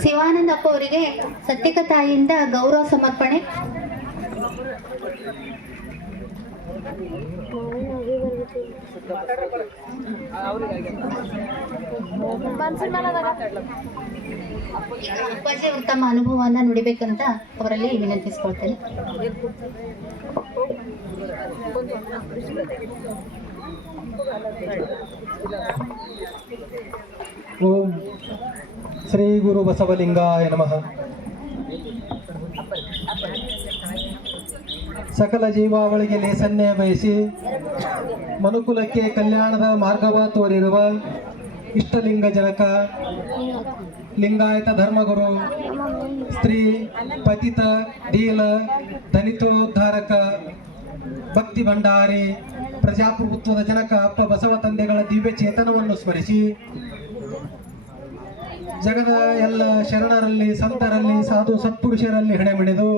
ಶಿವಾನಂದಪ್ಪ ಅವರಿಗೆ ಸತ್ಯಕ ತಾಯಿಯಿಂದ ಗೌರವ ಸಮರ್ಪಣೆ. ಅಪ್ಪಾಜಿ ಅವರು ತಮ್ಮ ಅನುಭವವನ್ನ ನುಡಿಬೇಕಂತ ಅವರಲ್ಲಿ ವಿನಂತಿಸ್ಕೊಳ್ತೇನೆ. ಓಂ ಶ್ರೀ ಗುರು ಬಸವಲಿಂಗಾಯ ನಮಃ. ಸಕಲ ಜೀವಾವಳಿಗೆ ಲೇಸನ್ನೇ ಬಯಸಿ ಮನುಕುಲಕ್ಕೆ ಕಲ್ಯಾಣದ ಮಾರ್ಗವ ತೋರಿರುವ ಇಷ್ಟಲಿಂಗ ಜನಕ ಲಿಂಗಾಯತ ಧರ್ಮಗುರು ಸ್ತ್ರೀ ಪತಿತ ದೀಲ ದಲಿತೋದ್ಧಾರಕ ಭಕ್ತಿ ಭಂಡಾರಿ ಪ್ರಜಾಪ್ರಭುತ್ವದ ಜನಕ ಅಪ್ಪ ಬಸವ ತಂದೆಗಳ ದಿವ್ಯ ಚೇತನವನ್ನು ಸ್ಮರಿಸಿ ಜಗದ ಎಲ್ಲ ಶರಣರಲ್ಲಿ ಸಂತರಲ್ಲಿ ಸಾಧು ಸತ್ಪುರುಷರಲ್ಲಿ ಹೆಣೆಮಿಡಿದು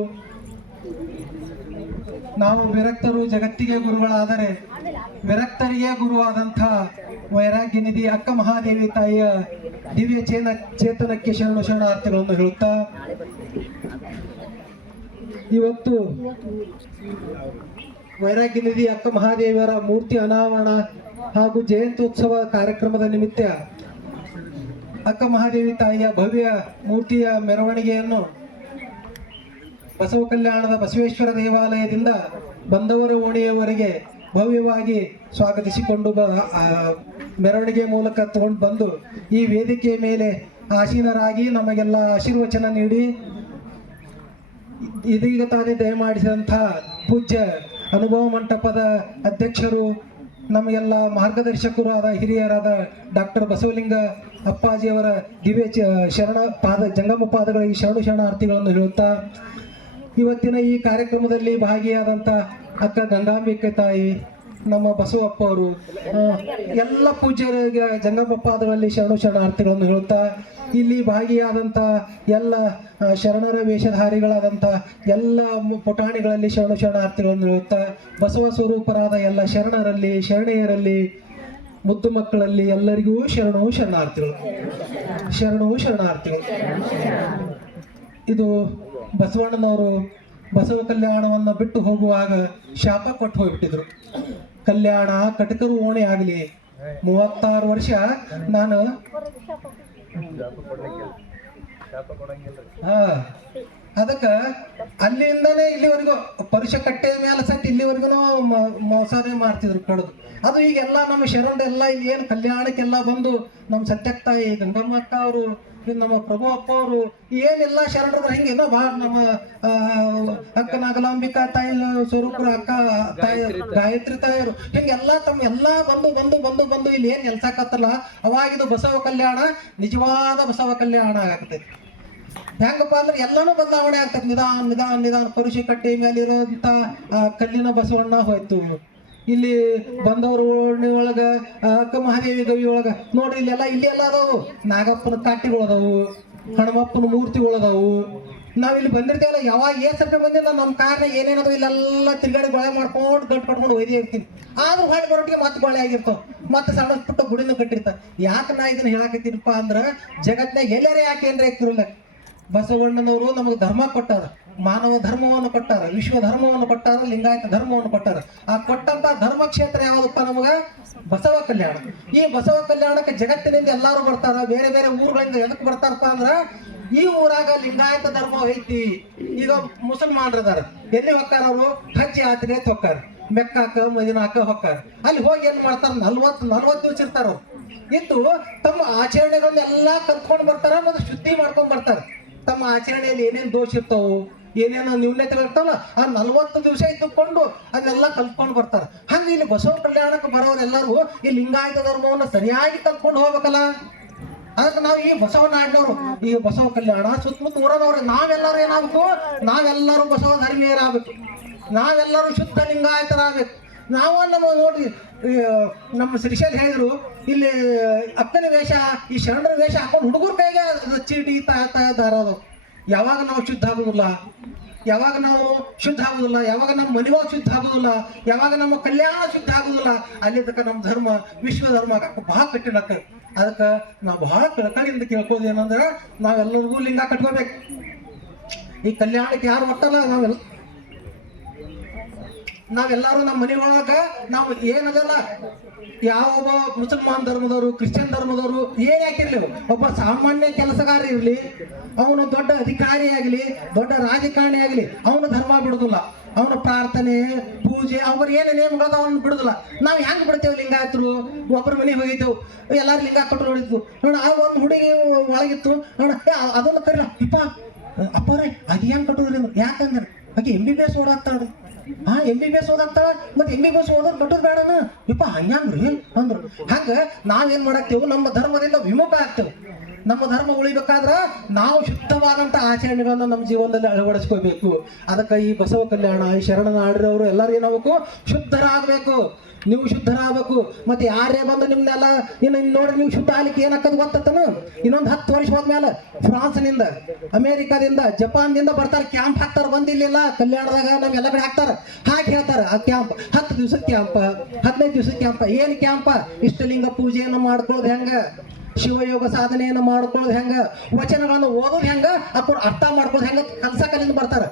ನಾವು ವಿರಕ್ತರು ಜಗತ್ತಿಗೆ ಗುರುಗಳಾದರೆ ವಿರಕ್ತರಿಗೆ ಗುರುವಾದಂಥ ವೈರಾಗ್ಯ ನಿಧಿ ಅಕ್ಕ ಮಹಾದೇವಿ ತಾಯಿಯ ದಿವ್ಯ ಚೇತನಕ್ಕೆ ಶರಣಾರ್ಥಿಗಳನ್ನು ಹೇಳುತ್ತಾ ಇವತ್ತು ವೈರಾಗ್ಯ ನಿಧಿ ಅಕ್ಕ ಮಹಾದೇವಿಯರ ಮೂರ್ತಿ ಅನಾವರಣ ಹಾಗೂ ಜಯಂತ್ಯೋತ್ಸವ ಕಾರ್ಯಕ್ರಮದ ನಿಮಿತ್ತ ಅಕ್ಕ ಮಹಾದೇವಿ ತಾಯಿಯ ಭವ್ಯ ಮೂರ್ತಿಯ ಮೆರವಣಿಗೆಯನ್ನು ಬಸವ ಕಲ್ಯಾಣದ ಬಸವೇಶ್ವರ ದೇವಾಲಯದಿಂದ ಬಂದವರ ಓಣಿಯವರೆಗೆ ಭವ್ಯವಾಗಿ ಸ್ವಾಗತಿಸಿಕೊಂಡು ಮೆರವಣಿಗೆ ಮೂಲಕ ತಗೊಂಡು ಬಂದು ಈ ವೇದಿಕೆಯ ಮೇಲೆ ಆಸೀನರಾಗಿ ನಮಗೆಲ್ಲ ಆಶೀರ್ವಚನ ನೀಡಿ ಇದೀಗ ತಾನೇ ದಯಮಾಡಿಸಿದಂಥ ಪೂಜ್ಯ ಅನುಭವ ಮಂಟಪದ ಅಧ್ಯಕ್ಷರು ನಮಗೆಲ್ಲ ಮಾರ್ಗದರ್ಶಕರು ಆದ ಹಿರಿಯರಾದ ಡಾಕ್ಟರ್ ಬಸವಲಿಂಗ ಅಪ್ಪಾಜಿಯವರ ದಿವ್ಯ ಜಂಗಮ ಪಾದಗಳಿಗೆ ಶರಣಾರ್ಥಿಗಳನ್ನು ಹೇಳುತ್ತಾ ಇವತ್ತಿನ ಈ ಕಾರ್ಯಕ್ರಮದಲ್ಲಿ ಭಾಗಿಯಾದಂಥ ಅಕ್ಕ ಗಂಗಾಂಬಿಕೆ ತಾಯಿ ನಮ್ಮ ಬಸವಪ್ಪ ಅವರು ಎಲ್ಲ ಪೂಜ್ಯರಿಗೆ ಜಂಗಮ ಪಾದಗಳಲ್ಲಿ ಶರಣಾರ್ಥಿಗಳನ್ನು ಹೇಳುತ್ತಾ ಇಲ್ಲಿ ಭಾಗಿಯಾದಂಥ ಎಲ್ಲ ಶರಣರ ವೇಷಧಾರಿಗಳಾದಂಥ ಎಲ್ಲ ಪುಟಾಣಿಗಳಲ್ಲಿ ಶರಣಾರ್ಥಿಗಳನ್ನು ಹೇಳುತ್ತಾ ಬಸವ ಸ್ವರೂಪರಾದ ಎಲ್ಲ ಶರಣರಲ್ಲಿ ಶರಣೆಯರಲ್ಲಿ ಮುದ್ದು ಮಕ್ಕಳಲ್ಲಿ ಎಲ್ಲರಿಗೂ ಶರಣಾರ್ಥಿಗಳು. ಇದು ಬಸವಣ್ಣನವರು ಬಸವ ಕಲ್ಯಾಣವನ್ನು ಬಿಟ್ಟು ಹೋಗುವಾಗ ಶಾಪ ಕೊಟ್ಟು ಹೋಗ್ಬಿಟ್ಟಿದ್ರು. ಕಲ್ಯಾಣ ಕಟಕರು ಓಣಿ ಆಗಲಿ 36 ವರ್ಷ ನಾನು ಅದಕ್ಕೆ ಅಲ್ಲಿಂದನೇ ಇಲ್ಲಿವರೆಗೂ ಪರುಷ ಕಟ್ಟೆಯ ಮೇಲೆ ಸತ್ತು ಇಲ್ಲಿವರೆಗೂ ಮೋಸನೇ ಮಾಡ್ತಿದ್ರು ಕಡದು. ಅದು ಈಗೆಲ್ಲ ನಮ್ಮ ಶರಣರೆಲ್ಲ ಇಲ್ಲಿ ಏನು ಕಲ್ಯಾಣಕ್ಕೆಲ್ಲ ಬಂದು ನಮ್ಮ ಸತ್ಯಕ್ಕ ತಾಯಿ ಗಂಗಮ್ಮ ಅಕ್ಕ ಅವರು ನಮ್ಮ ಪ್ರಭು ಅಪ್ಪ ಅವರು ಏನೆಲ್ಲ ಶರಣರು ಹಿಂಗೇನೋ ಭಾಳ ನಮ್ಮ ಅಕ್ಕ ನಾಗಲಾಂಬಿಕಾ ತಾಯಿ ಸ್ವರೂಪರ ಅಕ್ಕ ತಾಯಿ ಗಾಯತ್ರಿ ತಾಯಿಯರು ಹಿಂಗೆಲ್ಲ ತಮ್ಮ ಎಲ್ಲ ಬಂದು ಇಲ್ಲಿ ಏನ್ ನೆಲ್ಸಾಕತ್ತಲ್ಲ ಅವಾಗಿದು ಬಸವ ಕಲ್ಯಾಣ ನಿಜವಾದ ಬಸವ ಕಲ್ಯಾಣ ಆಗ್ತೈತಿ. ಹೆಂಗಪ್ಪ ಅಂದ್ರೆ ಎಲ್ಲಾನು ಬದಲಾವಣೆ ಆಗ್ತದೆ. ನಿಧಾನ ಪರುಷಿ ಕಟ್ಟೆ ಮೇಲೆ ಇರೋಂತ ಕಲ್ಲಿನ ಬಸವಣ್ಣ ಹೋಯ್ತು. ಇಲ್ಲಿ ಬಂದವರು ಓಣಿ ಒಳಗ ಅಕ್ಕ ಮಹಾದೇವಿ ಗವಿ ಒಳಗ ನೋಡ್ರಿ ಇಲ್ಲಿ ಎಲ್ಲ ಅದಾವು. ನಾಗಪ್ಪನ ಕಾಟಿಗಳದಾವು, ಹನುಮಪ್ಪನ ಮೂರ್ತಿಗಳದಾವು. ನಾವಿಲ್ಲಿ ಬಂದಿರ್ತೇವಲ್ಲ, ಯಾವಾಗ ಸರ್ಕ ಬಂದಿಲ್ಲ ನಮ್ಮ ಕಾರ್ನ ಏನೇನದು ಇಲ್ಲೆಲ್ಲ ತಿರ್ಗಾಡಿ ಗೊಳೆ ಮಾಡ್ಕೊಂಡು ಗಟ್ಟು ಕಟ್ಕೊಂಡು ಒಯ್ದೇ ಇರ್ತೀನಿ. ಆದ್ರೂ ಹೊಳೆ ಬರೋಟಿಗೆ ಮತ್ತೆ ಗೊಳೆ ಆಗಿರ್ತಾವ, ಮತ್ತೆ ಸಣ್ಣ ಪುಟ್ಟ ಗುಡಿನ ಕಟ್ಟಿರ್ತಾವ. ಯಾಕೆ ನಾ ಇದನ್ನ ಹೇಳಾಕತ್ತೀನಪ್ಪ ಅಂದ್ರ ಜಗತ್ನಾಗ ಎಲ್ಲರೇ ಯಾಕೆ ಏನ್ರ ಇರ್ತಿರಲ್ಲ, ಬಸವಣ್ಣನವರು ನಮಗೆ ಧರ್ಮ ಕೊಟ್ಟಾರ, ಮಾನವ ಧರ್ಮವನ್ನು ಕೊಟ್ಟಾರ, ವಿಶ್ವ ಧರ್ಮವನ್ನು ಕೊಟ್ಟಾರ, ಲಿಂಗಾಯತ ಧರ್ಮವನ್ನು ಕೊಟ್ಟಾರ. ಆ ಕೊಟ್ಟಂತ ಧರ್ಮ ಕ್ಷೇತ್ರ ಯಾವ್ದಪ್ಪ ನಮಗ ಬಸವ ಕಲ್ಯಾಣ. ಈ ಬಸವ ಕಲ್ಯಾಣಕ್ಕೆ ಜಗತ್ತಿನಿಂದ ಎಲ್ಲಾರು ಬರ್ತಾರ, ಬೇರೆ ಬೇರೆ ಊರುಗಳಿಂದ ಎದಕ್ ಬರ್ತಾರಪ್ಪ ಅಂದ್ರ ಈ ಊರಾಗ ಲಿಂಗಾಯತ ಧರ್ಮ ಐತಿ. ಈಗ ಮುಸಲ್ಮಾನರದಾರ, ಎಲ್ಲಿ ಹೊಕ್ಕಾರ ಅವರು ಹಜ್ ಯಾತ್ರೆ ಹೊಕ್ಕಾರ, ಮೆಕ್ಕಾಕ ಮದಿನಾಕ ಹೊಕ್ಕಾರ. ಅಲ್ಲಿ ಹೋಗಿ ಏನ್ ಮಾಡ್ತಾರ, 40 ದಿವಸ ಇರ್ತಾರ. ಇದ್ದು ತಮ್ಮ ಆಚರಣೆಗಳನ್ನೆಲ್ಲ ಕಲ್ತ್ಕೊಂಡು ಬರ್ತಾರ ಮತ್ತು ಶುದ್ಧಿ ಮಾಡ್ಕೊಂಡ್ ಬರ್ತಾರ. ತಮ್ಮ ಆಚರಣೆಯಲ್ಲಿ ಏನೇನು ದೋಷ ಇರ್ತಾವು, ಏನೇನೋ ನ್ಯೂನ್ಯತೆಗಳು ಇರ್ತಾವಲ್ಲ, ಆ 40 ದಿವಸ ಇದ್ದುಕೊಂಡು ಅದನ್ನೆಲ್ಲ ಕಲ್ತ್ಕೊಂಡು ಬರ್ತಾರ. ಹಂಗ ಇಲ್ಲಿ ಬಸವ ಕಲ್ಯಾಣಕ್ಕೆ ಬರೋರೆಲ್ಲರೂ ಈ ಲಿಂಗಾಯತ ಧರ್ಮವನ್ನು ಸರಿಯಾಗಿ ಕಲ್ತ್ಕೊಂಡು ಹೋಗ್ಬೇಕಲ್ಲ. ಅದಕ್ಕೆ ನಾವು ಈ ಬಸವ ನಾಡಿನವರು, ಈ ಬಸವ ಕಲ್ಯಾಣ ಸುತ್ತಮುತ್ತ ಊರದವ್ರು ನಾವೆಲ್ಲರೂ ಏನಾಗಬೇಕು, ನಾವೆಲ್ಲರೂ ಬಸವ ಧರ್ಮೀಯರಾಗಬೇಕು, ನಾವೆಲ್ಲರೂ ಶುದ್ಧ ಲಿಂಗಾಯತರಾಗಬೇಕು. ನಾವು ನಮ್ಮ ನೋಡಿ ನಮ್ಮ ಶ್ರೀಶೈಲ್ ಹೇಳಿದ್ರು, ಇಲ್ಲಿ ಅಕ್ಕನ ವೇಷ, ಈ ಶರಣರ ವೇಷ ಹಾಕೊಂಡು ಹುಡುಗರ ಕೈಗೆ ಚೀಟಿ ದಾರ. ಯಾವಾಗ ನಾವು ಶುದ್ಧ ಆಗೋದಿಲ್ಲ ಯಾವಾಗ ನಾವು ಶುದ್ಧ ಆಗುದಿಲ್ಲ, ಯಾವಾಗ ನಮ್ಮ ಮನೆಗಳು ಶುದ್ಧ ಆಗುದಿಲ್ಲ, ಯಾವಾಗ ನಮ್ಮ ಕಲ್ಯಾಣ ಶುದ್ಧ ಆಗುದಿಲ್ಲ, ಅಲ್ಲಿ ತನಕ ನಮ್ಮ ಧರ್ಮ ವಿಶ್ವ ಧರ್ಮ ಬಹಳ ಕಠಿಣ ಆಕೈತಿ. ಅದಕ್ಕೆ ನಾವು ಬಹಳ ಕಳಕಳಿಯಿಂದ ಕೇಳ್ಕೋದು ಏನಂದ್ರೆ ನಾವೆಲ್ಲರಿಗೂ ಲಿಂಗ ಕಟ್ಕೋಬೇಕು. ಈ ಕಲ್ಯಾಣಕ್ಕೆ ಯಾರು ಒಟ್ಟಲ್ಲ, ನಾವೆಲ್ಲರೂ ನಮ್ಮ ಮನೆಯೊಳಗ ನಾವು ಏನದಲ್ಲ, ಯಾವ ಮುಸಲ್ಮಾನ್ ಧರ್ಮದವರು, ಕ್ರಿಶ್ಚಿಯನ್ ಧರ್ಮದವರು ಏನ್ ಯಾಕಿರ್ಲಿ, ಒಬ್ಬ ಸಾಮಾನ್ಯ ಕೆಲಸಗಾರ ಇರ್ಲಿ, ಅವನು ದೊಡ್ಡ ಅಧಿಕಾರಿ ಆಗಲಿ, ದೊಡ್ಡ ರಾಜಕಾರಣಿ ಆಗಲಿ, ಅವನು ಧರ್ಮ ಬಿಡುದಿಲ್ಲ. ಅವನ ಪ್ರಾರ್ಥನೆ ಪೂಜೆ ಅವ್ರ ಏನೇ ನೇಮಗಳದ ಅವನು ಬಿಡುದಿಲ್ಲ. ನಾವು ಹೆಂಗ್ ಬಿಡ್ತೇವೆ ಲಿಂಗಾಯತರು? ಒಬ್ಬರ ಮನೆಗೆ ಹೋಗಿದ್ದೆವು, ಎಲ್ಲಾರು ಲಿಂಗ ಕಟ್ಟು ನೋಡಿದ್ವು ನೋಡ. ಆ ಒಂದು ಹುಡುಗಿ ಒಳಗಿತ್ತು ನೋಡ, ಅದನ್ನ ಕರಿಲ್ಲ ಇಪ್ಪ ಅಪ್ಪರೇ ಅದು ಹೆಂಗ್ ಕಟ್ಟೋದ್ರಿ? ಯಾಕಂದ್ರೆ ಆಕೆ MBBS ಓದಾಗ್ತಾಳ್ರಿ. MBBS ಓದಾಗ್ತಾಳ, ಮತ್ತೆ MBBS ಓದೋದು ಕಟ್ಟೋದು ಬೇಡನ ಇಪ್ಪ ಹಂಗ್ರಿ ಅಂದ್ರು. ಹಂಗ ನಾವೇನ್ ಮಾಡಾಕ್ತೇವೆ, ನಮ್ಮ ಧರ್ಮದಿಂದ ವಿಮುಖ ಆಗ್ತೇವೆ. ನಮ್ಮ ಧರ್ಮ ಉಳಿಬೇಕಾದ್ರ ನಾವು ಶುದ್ಧವಾದಂತ ಆಚರಣೆಗಳನ್ನ ನಮ್ಮ ಜೀವನದಲ್ಲಿ ಅಳವಡಿಸ್ಕೋಬೇಕು. ಅದಕ್ಕೆ ಈ ಬಸವ ಕಲ್ಯಾಣ, ಈ ಶರಣನ ಆಡಿರೋರು ಎಲ್ಲರೂ ಏನಾಗಬೇಕು, ಶುದ್ಧರಾಗಬೇಕು. ನೀವು ಶುದ್ಧರಾಗಬೇಕು. ಮತ್ತೆ ಯಾರೇ ಬಂದು ನಿಮ್ನೆಲ್ಲ ಇನ್ನು ನೋಡ್ರಿ, ನೀವು ಶುದ್ಧ ಆಗ್ಲಿಕ್ಕೆ ಏನಾಕದು ಗೊತ್ತನ? ಇನ್ನೊಂದು 10 ವರ್ಷ ಹೋದ್ಮೇಲೆ ಫ್ರಾನ್ಸ್ನಿಂದ, ಅಮೇರಿಕಾದಿಂದ, ಜಪಾನ್ದಿಂದ ಬರ್ತಾರೆ, ಕ್ಯಾಂಪ್ ಹಾಕ್ತಾರ. ಬಂದಿಲ್ಲ ಕಲ್ಯಾಣದಾಗ ನಮ್ಗೆಲ್ಲ ಕಡೆ ಹಾಕ್ತಾರ, ಹಾಕಿ ಹೇಳ್ತಾರ ಆ ಕ್ಯಾಂಪ್ 10 ದಿವಸ ಕ್ಯಾಂಪ್, 15 ದಿವಸ ಕ್ಯಾಂಪ್. ಏನ್ ಕ್ಯಾಂಪ? ಇಷ್ಟಲಿಂಗ ಪೂಜೆಯನ್ನು ಮಾಡ್ಕೊಳ್ಳೋದು ಹೆಂಗ, ಶಿವಯೋಗ ಸಾಧನೆಯನ್ನು ಮಾಡ್ಕೊಳ್ಳೋದು ಹೆಂಗ, ವಚನಗಳನ್ನು ಓದೋದು ಹೆಂಗ, ಅಪ್ಪ ಅರ್ಥ ಮಾಡ್ಕೊಳ್ಳೋದು ಹೆಂಗ ಕಲಿಂದ ಬರ್ತಾರ.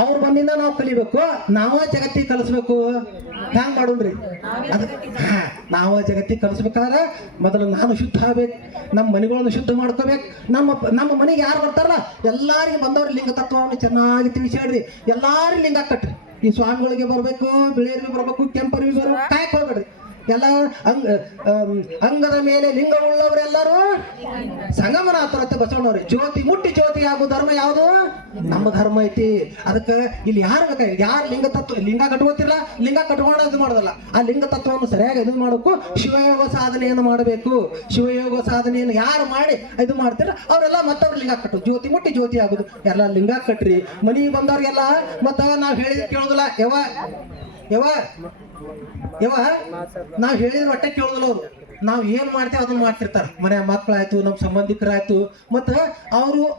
ಅವ್ರು ಬಂದಿಂದ ನಾವು ಕಲಿಬೇಕು, ನಾವ ಜಗತ್ತಿಗೆ ಕಲಿಸ್ಬೇಕು. ಹ್ಯಾಂಗ ಮಾಡೋಣ್ರಿ? ನಾವ ಜಗತ್ತಿಗೆ ಕಲಿಸ್ಬೇಕಾದ್ರೆ ಮೊದಲು ನಾನು ಶುದ್ಧ ಆಗ್ಬೇಕು, ನಮ್ಮ ಮನೆಗಳನ್ನು ಶುದ್ಧ ಮಾಡ್ಕೋಬೇಕು. ನಮ್ಮ ಮನೆಗೆ ಯಾರು ಬರ್ತಾರಲ್ಲ ಎಲ್ಲಾರಿಗೆ ಬಂದವ್ರಿ ಲಿಂಗ ತತ್ವವನ್ನು ಚೆನ್ನಾಗಿ ತಿಳಿಸಿ ಹೇಳ್ರಿ. ಎಲ್ಲಾರು ಲಿಂಗ ಕಟ್ರಿ. ಈ ಸ್ವಾಮಿಗಳಿಗೆ ಬರ್ಬೇಕು, ಬಿಳಿಯರಿಗೆ ಬರ್ಬೇಕು, ಕೆಂಪರಿಗೆ ಬರ್ಬೇಕು, ಕಾಯಕ್ ಹೋಗ್ಬೇಡ್ರಿ. ಎಲ್ಲ ಅಂಗದ ಮೇಲೆ ಲಿಂಗವುಳ್ಳವರೆಲ್ಲರೂ ಸಂಗಮನಾಥರತ್ತೆ ಬಸವಣ್ಣವ್ರಿ. ಜ್ಯೋತಿ ಮುಟ್ಟಿ ಜ್ಯೋತಿ ಆಗೋ ಧರ್ಮ ಯಾವುದು? ನಮ್ಮ ಧರ್ಮ ಐತಿ. ಅದಕ್ಕೆ ಇಲ್ಲಿ ಯಾರು ಬೇಕಾಗಿ ಯಾರು ಲಿಂಗ ಕಟ್ಕೋತಿಲ್ಲ, ಲಿಂಗ ಕಟ್ಕೊಂಡು ಇದು ಮಾಡೋದಲ್ಲ. ಆ ಲಿಂಗ ತತ್ವವನ್ನು ಸರಿಯಾಗಿ ಇದು ಮಾಡಬೇಕು. ಶಿವಯೋಗ ಸಾಧನೆಯನ್ನು ಮಾಡಬೇಕು. ಶಿವಯೋಗ ಸಾಧನೆಯನ್ನು ಯಾರು ಮಾಡಿ ಇದು ಮಾಡ್ತೀರ ಅವರೆಲ್ಲ ಮತ್ತವ್ರು ಲಿಂಗ ಕಟ್ಟು, ಜ್ಯೋತಿ ಮುಟ್ಟಿ ಜ್ಯೋತಿ ಆಗುದು. ಎಲ್ಲ ಲಿಂಗ ಕಟ್ರಿ. ಮನೆಗೆ ಬಂದವ್ರಿಗೆಲ್ಲ ಮತ್ತ ನಾವ್ ಹೇಳಿದ್ ಕೇಳೋದಿಲ್ಲ. ಯವ ನಾವ್ ಹೇಳಿದ್ರೆ ಹೊಟ್ಟೆ ಕೇಳೋದಿಲ್ಲ ಅವ್ರು. ನಾವ್ ಏನ್ ಮಾಡ್ತೇವೆ ಅದನ್ನ ಮಾಡ್ತಿರ್ತಾರ. ಮನೆ ಮಕ್ಕಳಾಯ್ತು, ನಮ್ಮ ಸಂಬಂಧಿಕರಾಯ್ತು, ಮತ್ತ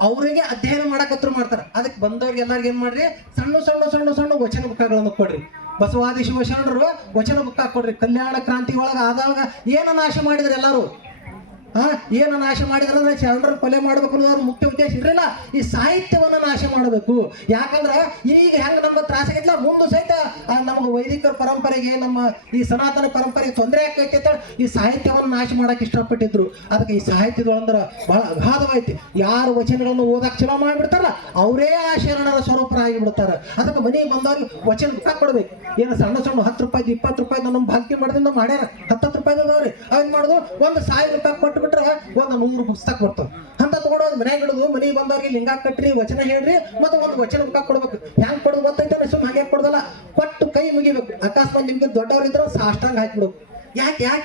ಅವರಿಗೆ ಅಧ್ಯಯನ ಮಾಡಕತ್ರ ಮಾಡ್ತಾರ. ಅದಕ್ಕೆ ಬಂದವ್ರಿಗೆ ಎಲ್ಲಾರ್ಗ ಏನ್ ಮಾಡ್ರಿ, ಸಣ್ಣ ಸಣ್ಣ ಸಣ್ಣ ಸಣ್ಣ ವಚನ ಬುಕ್ಕಗಳನ್ನು ಕೊಡ್ರಿ. ಬಸವಾದಿ ಶಿವಶರಣರು ವಚನ ಬುಕ್ಕ ಕೊಡ್ರಿ. ಕಲ್ಯಾಣ ಕ್ರಾಂತಿ ಒಳಗ ಆದಾಗ ಏನ ನಾಶ ಮಾಡಿದ್ರು ಎಲ್ಲಾರು? ಏನು ನಾಶ ಮಾಡಿದ್ರೆ ಶರಣರ ಕೊಲೆ ಮಾಡ್ಬೇಕು ಅನ್ನೋದ್ರ ಮುಖ್ಯ ಉದ್ದೇಶ ಇರಲಿಲ್ಲ. ಈ ಸಾಹಿತ್ಯವನ್ನ ನಾಶ ಮಾಡಬೇಕು. ಯಾಕಂದ್ರೆ ಈಗ ಹೆಂಗ ನಮ್ಮ ತ್ರಾಸಾಗಿಲ್ಲ, ಮುಂದೆ ಸಹಿತ ನಮ್ಗೆ ವೈದಿಕ ಪರಂಪರೆಗೆ, ನಮ್ಮ ಈ ಸನಾತನ ಪರಂಪರೆಗೆ ತೊಂದರೆ ಆಕೈತಿ ಅಂತ ಈ ಸಾಹಿತ್ಯವನ್ನು ನಾಶ ಮಾಡಕ್ ಇಷ್ಟಪಟ್ಟಿದ್ರು. ಅದಕ್ಕೆ ಈ ಸಾಹಿತ್ಯದೊಳಂದ್ರೆ ಬಹಳ ಅಗಾಧವಾಯ್ತು. ಯಾರು ವಚನಗಳನ್ನು ಓದಕ್ ಚಲೋ ಮಾಡ್ಬಿಡ್ತಾರಲ್ಲ ಅವರೇ ಆ ಶರಣರ ಸ್ವರೂಪರಾಗಿ ಬಿಡ್ತಾರ. ಅದಕ್ಕೆ ಮನೆಗೆ ಬಂದವ್ರಿಗೆ ವಚನ ಬುಕ್ಕ ಕೊಡ್ಬೇಕು. ಏನು ಸಣ್ಣ ಸಣ್ಣ 10 ರೂಪಾಯಿ 20 ರೂಪಾಯಿ ನಮ್ಮ ಭಾಗ್ಯ ಮಾಡಿದಿಂದ ಮಾಡ್ಯಾರ. 10 ರೂಪಾಯಿದವ್ರಿ ಅವೇನ್ ಮಾಡೋದು, 1,1000 ರೂಪಾಯಿ ಕೊಟ್ಟು ಬಿಟ್ರೆ 100 ಪುಸ್ತಕ ಬರ್ತಾವ. ಅಂತ ತಗೊಂಡೋದ್ ಮನ್ಯಾಗ ಇಡುದು. ಮನೆಗೆ ಬಂದವ್ರಿಗೆ ಲಿಂಗ ಕಟ್ರಿ, ವಚನ ಹೇಳ್ರಿ, ಮತ್ತೆ ಒಂದು ವಚನ ಬುಕ್ಕ ಕೊಡ್ಬೇಕು. ಹೆಂಗ್ ಕೊಡೋದು ಗೊತ್ತೈತೆ? ಸುಮ್ ಹಾಗೆ ಕೊಡೋದಲ್ಲ, ಕೊಟ್ಟು ಕೈ ಮುಗಿಬೇಕು. ಅಕಸ್ಮಾತ್ ನಿಮ್ಗೆ ದೊಡ್ಡವ್ರಿದ್ರ ಸಾಷ್ಟಾಂಗ ಹಾಕ್ಬಿಡ್ಬೇಕು.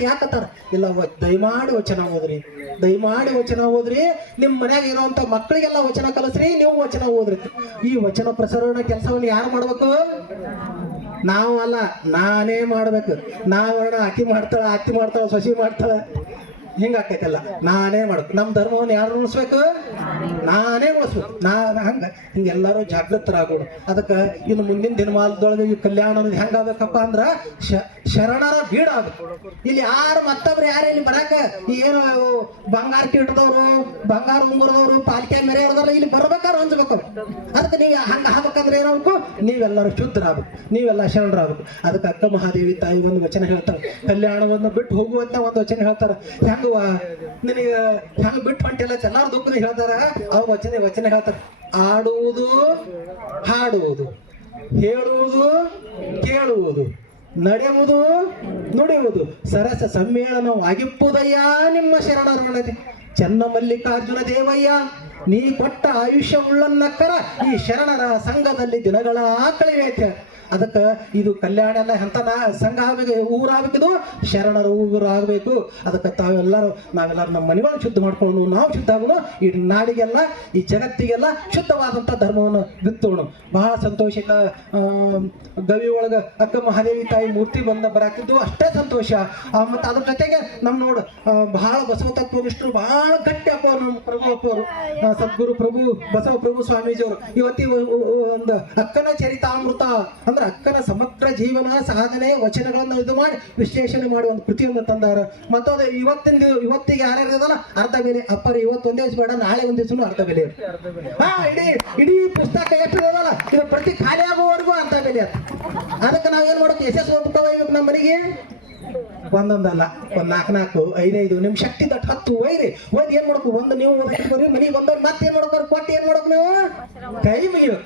ಯಾಕತ್ತಾರ? ಇಲ್ಲ, ದಯಮಾಡಿ ವಚನ ಓದ್ರಿ, ದಯಮಾಡಿ ವಚನ ಓದ್ರಿ. ನಿಮ್ ಮನ್ಯಾಗ ಇರೋಂತ ಮಕ್ಕಳಿಗೆಲ್ಲ ವಚನ ಕಲಿಸ್ರಿ, ನೀವು ವಚನ ಓದ್ರಿ. ಈ ವಚನ ಪ್ರಸರಣ ಕೆಲಸವನ್ನು ಯಾರು ಮಾಡ್ಬೇಕು? ನಾವು ಅಲ್ಲ, ನಾನೇ ಮಾಡ್ಬೇಕು. ನಾವಣ್ಣ ಅಕ್ಕಿ ಮಾಡ್ತಾಳ, ಅತ್ತಿ ಮಾಡ್ತಾಳ, ಸೊಸಿ ಮಾಡ್ತಾಳ, ಹಿಂಗ ಆಕೈತಲ್ಲ. ನಾನೇ ಮಾಡ್ಬೇಕು. ನಮ್ಮ ಧರ್ಮವನ್ನು ಯಾರು ಉಳಿಸ್ಬೇಕು? ನಾನೇ ಉಳಿಸ್ಬೇಕು. ಹಂಗ ಹಿಂಗೆಲ್ಲರೂ ಜಾಗೃತರಾಗೋದು. ಅದಕ್ಕೆ ಇನ್ನು ಮುಂದಿನ ದಿನಮಾನದೊಳಗೆ ಈ ಕಲ್ಯಾಣ ಅನ್ನೋದು ಹೆಂಗಾಗಬೇಕಪ್ಪ ಅಂದ್ರ ಶರಣರ ಬೀಡ ಆಗ್ಬೇಕು. ಇಲ್ಲಿ ಯಾರು ಮತ್ತೊಬ್ರು ಯಾರು ಇಲ್ಲಿ ಬರಾಕ ಏನು ಬಂಗಾರ ಕೀಟದವ್ರು, ಬಂಗಾರ ಉಂಗುರದವ್ರು, ಪಾಲಿಕೆ ಮೆರೆಯವ್ರದಲ್ಲ ಇಲ್ಲಿ ಬರ್ಬೇಕಾದ್ರೆ ಹೊಂದ್ಬೇಕು. ಅದಕ್ಕೆ ನೀವು ಹಂಗ ಆಗ್ಬೇಕಂದ್ರೆ ಏನಾಗಬೇಕು? ನೀವೆಲ್ಲರೂ ಶುದ್ಧರಾಗಬೇಕು, ನೀವೆಲ್ಲ ಶರಣರಾಗಬೇಕು. ಅದಕ್ಕೆ ಅಕ್ಕ ಮಹಾದೇವಿ ತಾಯಿ ಒಂದು ವಚನ ಹೇಳ್ತಾರೆ. ಕಲ್ಯಾಣವನ್ನು ಬಿಟ್ಟು ಹೋಗುವಂತ ಒಂದು ವಚನ ಹೇಳ್ತಾರೆ. ನಿನಗ ಹೆಂಗ್ ಬಿಟ್ಟು ಹೊಂಟಿಲ್ಲ ಎಲ್ಲಾರು ದುಃಖ ಹೇಳ್ತಾರ. ಆ ವಚನ ಹೇಳ್ತಾರ. ಆಡುವುದು, ಹಾಡುವುದು, ಹೇಳುವುದು, ಕೇಳುವುದು, ನಡೆಯುವುದು, ನುಡಿಯುವುದು, ಸರಸ ಸಮ್ಮೇಳನವಾಗಿಪ್ಪುದಯ್ಯ ನಿಮ್ಮ ಶರಣರೊಡನೆ ಚೆನ್ನ ಮಲ್ಲಿಕಾರ್ಜುನ ದೇವಯ್ಯ. ನೀ ಕೊಟ್ಟ ಆಯುಷ್ಯ ಉಳ್ಳನ್ನಕ್ಕರ ಈ ಶರಣರ ಸಂಘದಲ್ಲಿ ದಿನಗಳ ಕಳಿವೇತ. ಅದಕ್ಕೆ ಇದು ಕಲ್ಯಾಣ ಎಲ್ಲ ಎಂತ ಸಂಘ ಆಗ್ಬೇಕು, ಊರಾಗಬೇಕಿದು ಶರಣರ ಊರು ಆಗ್ಬೇಕು. ಅದಕ್ಕೆ ನಾವೆಲ್ಲರೂ ನಮ್ಮ ಮನೆಗಳನ್ನು ಶುದ್ಧ ಮಾಡ್ಕೊಂಡು ನಾವು ಶುದ್ಧ ಆಗೋಣ. ಈ ನಾಡಿಗೆಲ್ಲ, ಈ ಜಗತ್ತಿಗೆಲ್ಲ ಶುದ್ಧವಾದಂಥ ಧರ್ಮವನ್ನು ಬಿತ್ತೋಣ. ಬಹಳ ಸಂತೋಷ. ಗವಿ ಒಳಗ ಅಕ್ಕ ಮಹಾದೇವಿ ತಾಯಿ ಮೂರ್ತಿ ಬರಾಕಿದ್ದು ಅಷ್ಟೇ ಸಂತೋಷ. ಮತ್ತು ಅದ್ರ ಜೊತೆಗೆ ನಮ್ಮ ನೋಡು ಬಹಳ ಬಸವ ತತ್ವನಿಷ್ಠರು ಬಹಳ ಗಟ್ಟಿ ಅಪ್ಪವ್ರು, ನಮ್ಮ ಪ್ರಭು ಅಪ್ಪವರು ಸದ್ಗುರು ಪ್ರಭು ಬಸವ ಪ್ರಭು ಸ್ವಾಮೀಜಿಯವರು ಇವತ್ತಿ ಒಂದು ಅಕ್ಕನ ಚರಿತಾಮೃತ ಅಂದ್ರೆ ಅಕ್ಕನ ಸಮಗ್ರ ಜೀವನ ಸಾಧನೆ ವಚನಗಳನ್ನು ಇದು ಮಾಡಿ ವಿಶ್ಲೇಷಣೆ ಮಾಡಿ ಒಂದು ಕೃತಿಯನ್ನು ತಂದಾರ. ಮತ್ತದು ಇವತ್ತಿಗೆ ಯಾರ್ಯಾರದಲ್ಲ ಅರ್ಧ ಬೆಲೆ ಅಪ್ಪರ ಇವತ್ತು ಒಂದೇ ದಿವಸ ಬೇಡ, ನಾಳೆ ಒಂದ್ ದಿವಸನು ಅರ್ಧ ಬೆಲೆ. ಇಡೀ ಪುಸ್ತಕ ಎಷ್ಟು ಇರೋದಲ್ಲ ಇದು ಪ್ರತಿ ಖಾಲಿ ಆಗುವವರೆಗೂ ಅರ್ಧ ಬೆಲೆ ಅಂತ. ಅದಕ್ಕೆ ನಾವ್ ಏನ್ ಮಾಡೋಕೆ ಯಶಸ್ಸು ಹೋಗ್ಬಿಟ್ಟವ ಇವಾಗ ನಮ್ಮ ಮನೆಗೆ ಒಂದೊಂದಲ್ಲ, ಒಂದ್ 4 5 ನಿಮ್ ಶಕ್ತಿ ದಟ್ 10 ಒಯ್ರಿ. ಏನ್ ಮಾಡ್ಕೊ ಒಂದು ನೀವು ಓದಿರ್ತೀರಿ ಮನಿಗೆ ಬಂದವ್ರು ಮತ್ತೆ ಏನ್ ಮಾಡ್ಕೋರು ಕೊಟ್ಟು ಏನ್ ಮಾಡ್ಬೇಕು ನೀವು ಕೈ ಮುಗಿಯೋ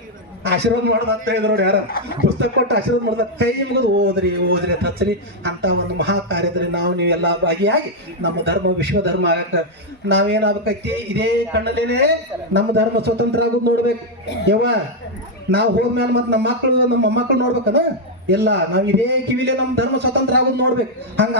ಆಶೀರ್ವಾದ ಮಾಡೋದು ಅಂತ ಹೇಳಿದ್ರು ನೋಡಿ. ಯಾರ ಪುಸ್ತಕ ಕೊಟ್ಟು ಆಶೀರ್ವಾದ ಮಾಡೋದ ಕೈ ಮುಗಿದು ಓದ್ರಿ ಅಂತ ಹಚ್ಚರಿ ಅಂತ ಒಂದು ಮಹಾ ಕಾರ್ಯದಲ್ಲಿ ನೀವೆಲ್ಲ ಭಾಗಿಯಾಗಿ ನಮ್ಮ ಧರ್ಮ ವಿಶ್ವ ಧರ್ಮ ಆಗಕ್ಕ ನಾವೇನಾಗಬೇಕೈತಿ ಇದೇ ಕಣ್ಣಲ್ಲೇನೆ ನಮ್ಮ ಧರ್ಮ ಸ್ವತಂತ್ರ ಆಗೋದು ನೋಡ್ಬೇಕು. ಯವ್ವ ನಾವು ಹೋದ್ಮೇಲೆ ಮತ್ತೆ ನಮ್ಮ ಮಕ್ಕಳು ನೋಡ್ಬೇಕನ ಎಲ್ಲ ನಾವ್ ಇದೇ ಕಿವಿಲೆ ನಮ್ಮ ಧರ್ಮ ಸ್ವತಂತ್ರ ಆಗೋದು ನೋಡ್ಬೇಕು. ಹಂಗ